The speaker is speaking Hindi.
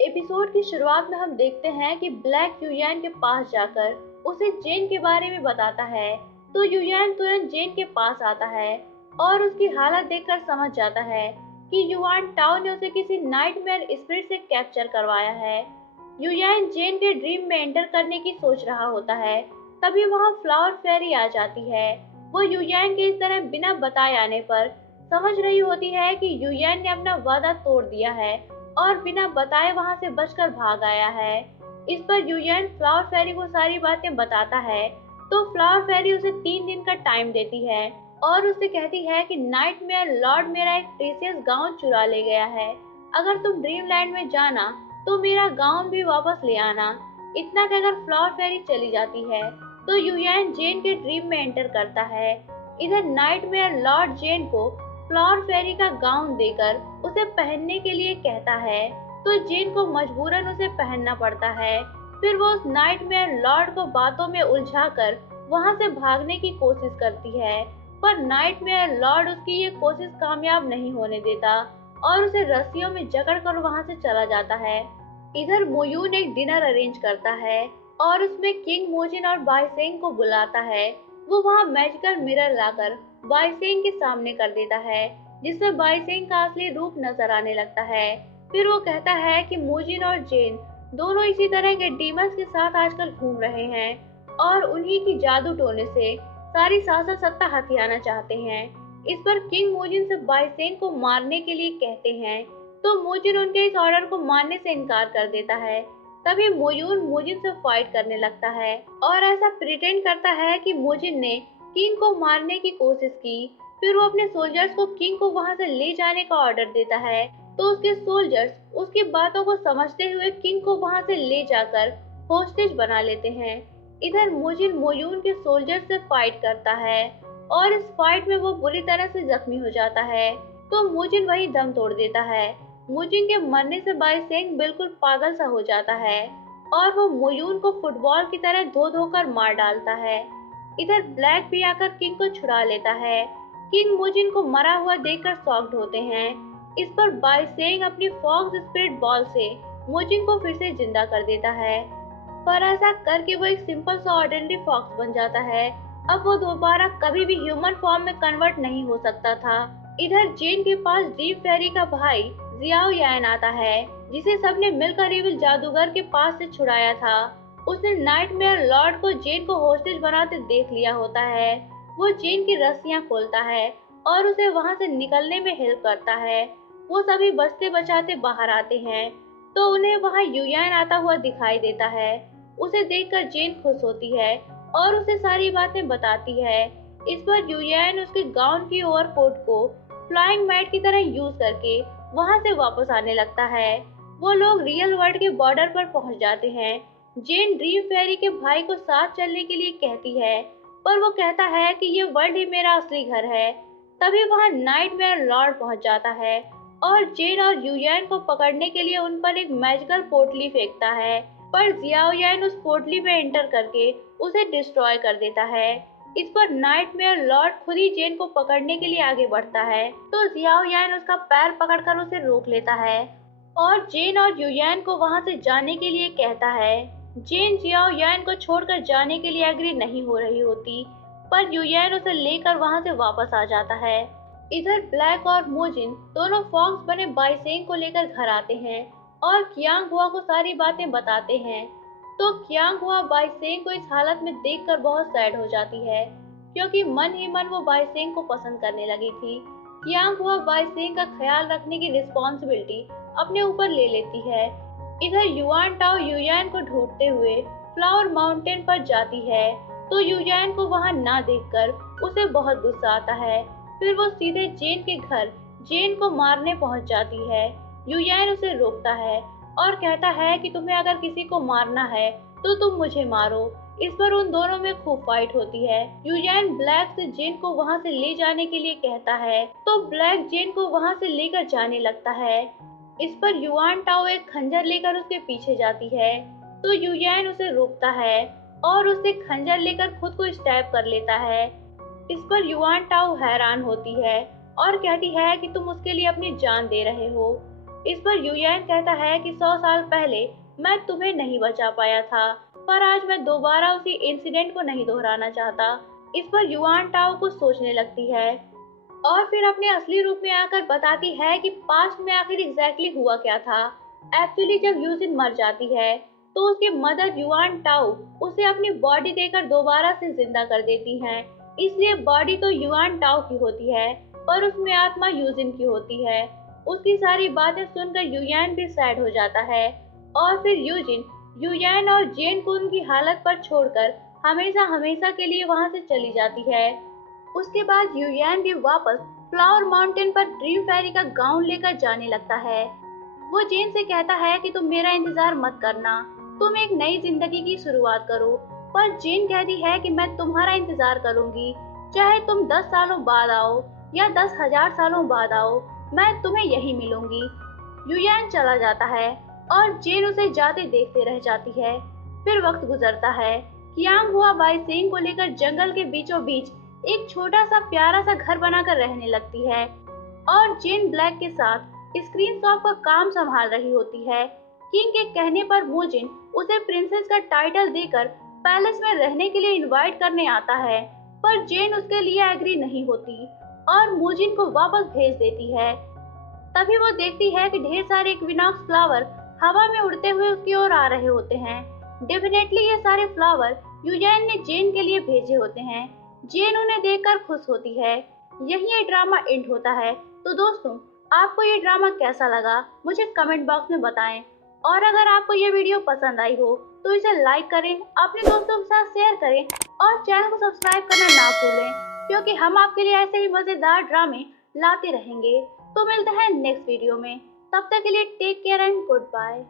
एपिसोड की शुरुआत में हम देखते हैं कि ब्लैक युयान के पास जाकर उसे जेन के बारे में बताता है। तो युयान तुरंत जेन के पास आता है और उसकी हालत देखकर समझ जाता है कि युआन टाओ ने उसे किसी नाइटमेयर स्पिरिट से कैप्चर करवाया है। युयान जेन के ड्रीम में एंटर करने की सोच रहा होता है, तभी वहां फ्लावर फेरी आ जाती है। वो युयान के इस तरह बिना बताए आने पर समझ रही होती है कि युयान ने अपना वादा तोड़ दिया है और बिना बताए वहां से बचकर भाग आया है। इस पर यूयन फ्लावर फेरी को सारी बातें बताता है। तो फ्लावर फेरी उसे 3 दिन का टाइम देती है और उसे कहती है कि नाइटमेयर लॉर्ड मेरा एक प्रीसियस गाउन चुरा ले गया है। अगर तुम ड्रीमलैंड में जाना तो मेरा गाउन भी वापस ले आना। इतना कहकर फ्लावर फेरी चली जाती है। तो यूयन जेन के ड्रीम में एंटर करता है। इधर नाइटमेयर लॉर्ड जेन को फ्लावर फेरी का गाउन देकर उसे पहनने के लिए कहता है। तो जेन को मजबूरन उसे पहनना पड़ता है। फिर वो उस नाइटमेयर लॉर्ड को बातों में उलझाकर वहां से भागने की कोशिश करती है, पर नाइटमेयर लॉर्ड उसकी ये कोशिश कामयाब नहीं होने देता और उसे रस्सियों में जकड़कर वहां से चला जाता है। इधर मोयून एक डिनर अरेंज करता है और उसमें किंग मोजिन और बाइसेंग को बुलाता है। वो वहाँ मैजिकल मिरर लाकर बाइसेंग के सामने कर देता है, जिससे बाइसेंग का असली रूप नजर आने लगता है। फिर वो कहता है कि मोजिन और जेन दोनों इसी तरह के डीमंस के साथ आजकल घूम रहे हैं और उन्हीं की जादू टोने से सारी शासन सत्ता हथियाना चाहते हैं। इस पर किंग मोजिन से बाइसेंग को मारने के लिए कहते हैं, तो मोजिन उनके इस ऑर्डर को मानने से इनकार कर देता है। तभी मोयून मोजिन से फाइट करने लगता है और ऐसा प्रिटेंड करता है कि मोजिन ने किंग को मारने की कोशिश की। फिर वो अपने सोल्जर्स को किंग को वहां से ले जाने का ऑर्डर देता है। तो उसके सोल्जर्स उसकी बातों को समझते हुए किंग को वहां से ले जाकर होस्टेज बना लेते हैं। इधर मोजिन मोयून के सोल्जर से फाइट करता है और इस फाइट में वो बुरी तरह से जख्मी हो जाता है। तो मोजिन वही दम तोड़ देता है। मोजिन के मरने से बाइसेंग बिल्कुल पागल सा हो जाता है और वो मोयून को फुटबॉल की तरह धो धो कर मार डालता है। इधर ब्लैक भी आकर किंग को छुड़ा लेता है। किंग मोजिन को मरा हुआ देखकर शॉक्ड होते हैं। इस पर बाइसेंग अपनी फॉक्स स्पिरिट बॉल से मोजिन को फिर से जिंदा कर देता है, पर ऐसा करके वो एक सिंपल सा ऑर्डिनरी फॉक्स बन जाता है। अब वो दोबारा कभी भी ह्यूमन फॉर्म में कन्वर्ट नहीं हो सकता था। इधर जेन के पास ड्रीम फेरी का भाई जियाओ यान आता है, जिसे सबने मिलकर इविल जादूगर के पास से छुड़ाया था। उसने नाइटमेयर लॉर्ड को जेन को होस्टेज बनाते देख लिया होता है। वो जेन की रस्सियां खोलता है और उसे वहां से निकलने में हेल्प करता है। वो सभी बचते बचाते बाहर आते हैं, तो उन्हें वहां युयान आता हुआ दिखाई देता है। उसे देखकर जेन खुश होती है और उसे सारी बातें बताती है। इस पर युयान उसके गाउन की ओवरकोट को फ्लाइंग मैट की तरह यूज करके वहां से वापस आने लगता है। वो लोग रियल वर्ल्ड के बॉर्डर पर पहुंच जाते हैं। जेन ड्रीम फेरी के भाई को साथ चलने के लिए कहती है, पर वो कहता है कि ये वर्ल्ड ही मेरा असली घर है। तभी वहां नाइटमेयर लॉर्ड पहुंच जाता है और जेन और युयान को पकड़ने के लिए उन पर एक मैजिकल पोटली फेंकता है, पर जियाओयान उस पोटली में एंटर करके उसे डिस्ट्रॉय कर देता है। इस पर नाइटमेयर लॉर्ड खुद ही जेन को पकड़ने के लिए आगे बढ़ता है, तो जियाओयान उसका पैर पकड़कर उसे रोक लेता है और जेन और युयान को वहां से जाने के लिए कहता है। जेन जियाओयान को छोड़कर जाने के लिए एग्री नहीं हो रही होती, पर युयान उसे लेकर वहां से वापस आ जाता है। इधर ब्लैक और मोजिन दोनों फॉक्स बने बाइसेंग को लेकर घर आते हैं और कियांग हुआ को सारी बातें बताते हैं। तो कियांग हुआ बाइसेंग को इस हालत में देखकर बहुत सैड हो जाती है, क्योंकि मन ही मन वो बाइसेंग को पसंद करने लगी थी। कियांग हुआ बाइसेंग का ख्याल रखने की रिस्पॉन्सिबिलिटी अपने ऊपर ले लेती है। इधर युआन टाओ युयान को ढूंढते हुए फ्लावर माउंटेन पर जाती है, तो युयान को वहां ना देखकर उसे बहुत गुस्सा आता है। फिर वो सीधे जेन के घर जेन को मारने पहुंच जाती है। युयान उसे रोकता है और कहता है कि तुम्हें अगर किसी को मारना है तो तुम मुझे मारो। इस पर उन दोनों में खूब फाइट होती है। युयान ब्लैक से जेन को वहां से ले जाने के लिए कहता है, तो ब्लैक जेन को वहां से लेकर जाने लगता है। इस पर युआन टाओ एक खंजर लेकर उसके पीछे जाती है, तो युयान उसे रोकता है और उससे खंजर लेकर खुद को स्टैब कर लेता है। इस पर युआन टाओ हैरान होती है और कहती है कि तुम उसके लिए अपनी जान दे रहे हो। इस पर यूयान कहता है कि 100 साल पहले मैं तुम्हें नहीं बचा पाया था, पर आज मैं दोबारा उसी इंसिडेंट को नहीं दोहराना चाहता। इस पर युआन टाओ कुछ सोचने लगती है और फिर अपने असली रूप में आकर बताती है कि पास्ट में आखिर एग्जैक्टली हुआ क्या था। एक्चुअली जब यूजिन मर जाती है तो उसकी मदर युआन टाओ उसे अपनी बॉडी देकर दोबारा से जिंदा कर देती हैं। इसलिए बॉडी तो युआन टाओ की होती है पर उसमें आत्मा यूजिन की होती है। उसकी सारी बातें सुनकर युयान भी सैड हो जाता है और फिर यूजिन युयान और जेन को उनकी हालत पर छोड़कर हमेशा हमेशा के लिए वहां से चली जाती है। उसके बाद युयान भी वापस फ्लावर माउंटेन पर ड्रीम फेरी का गाउन लेकर जाने लगता है। वो जेन से कहता है कि तुम मेरा इंतजार मत करना, तुम एक नई जिंदगी की शुरुआत करो। पर जेन कहती है कि मैं तुम्हारा इंतजार करूंगी, चाहे तुम 10 सालों बाद आओ या 10,000 सालों बाद आओ, मैं तुम्हें यही मिलूंगी। युयान चला जाता है और जेन उसे जाते देखते रह जाती है। फिर वक्त गुजरता है। कियांग हुआ बाईसेंग को लेकर जंगल के बीचों बीच एक छोटा सा प्यारा सा घर बनाकर रहने लगती है और जेन ब्लैक के साथ स्क्रीन शॉप का काम संभाल रही होती है। किंग के कहने पर मोजिन उसे प्रिंसेस का टाइटल देकर पैलेस में रहने के लिए इनवाइट करने आता है, पर जेन उसके लिए एग्री नहीं होती और मोजिन को वापस भेज देती है। तभी वो देखती है कि ढेर सारे इक्विनॉक्स फ्लावर हवा में उड़ते हुए उसकी ओर आ रहे होते हैं। डेफिनेटली ये सारे फ्लावर यूजैन ने जेन के लिए भेजे होते हैं। जेन उन्हें देखकर खुश होती है। यही ये ड्रामा एंड होता है। तो दोस्तों, आपको ये ड्रामा कैसा लगा मुझे कमेंट बॉक्स में बताएं और अगर आपको ये वीडियो पसंद आई हो तो इसे लाइक करें, अपने दोस्तों के साथ शेयर करें और चैनल को सब्सक्राइब करना ना भूलें, क्योंकि हम आपके लिए ऐसे ही मजेदार ड्रामे लाते रहेंगे। तो मिलते हैं नेक्स्ट वीडियो में, तब तक के लिए take care and good bye.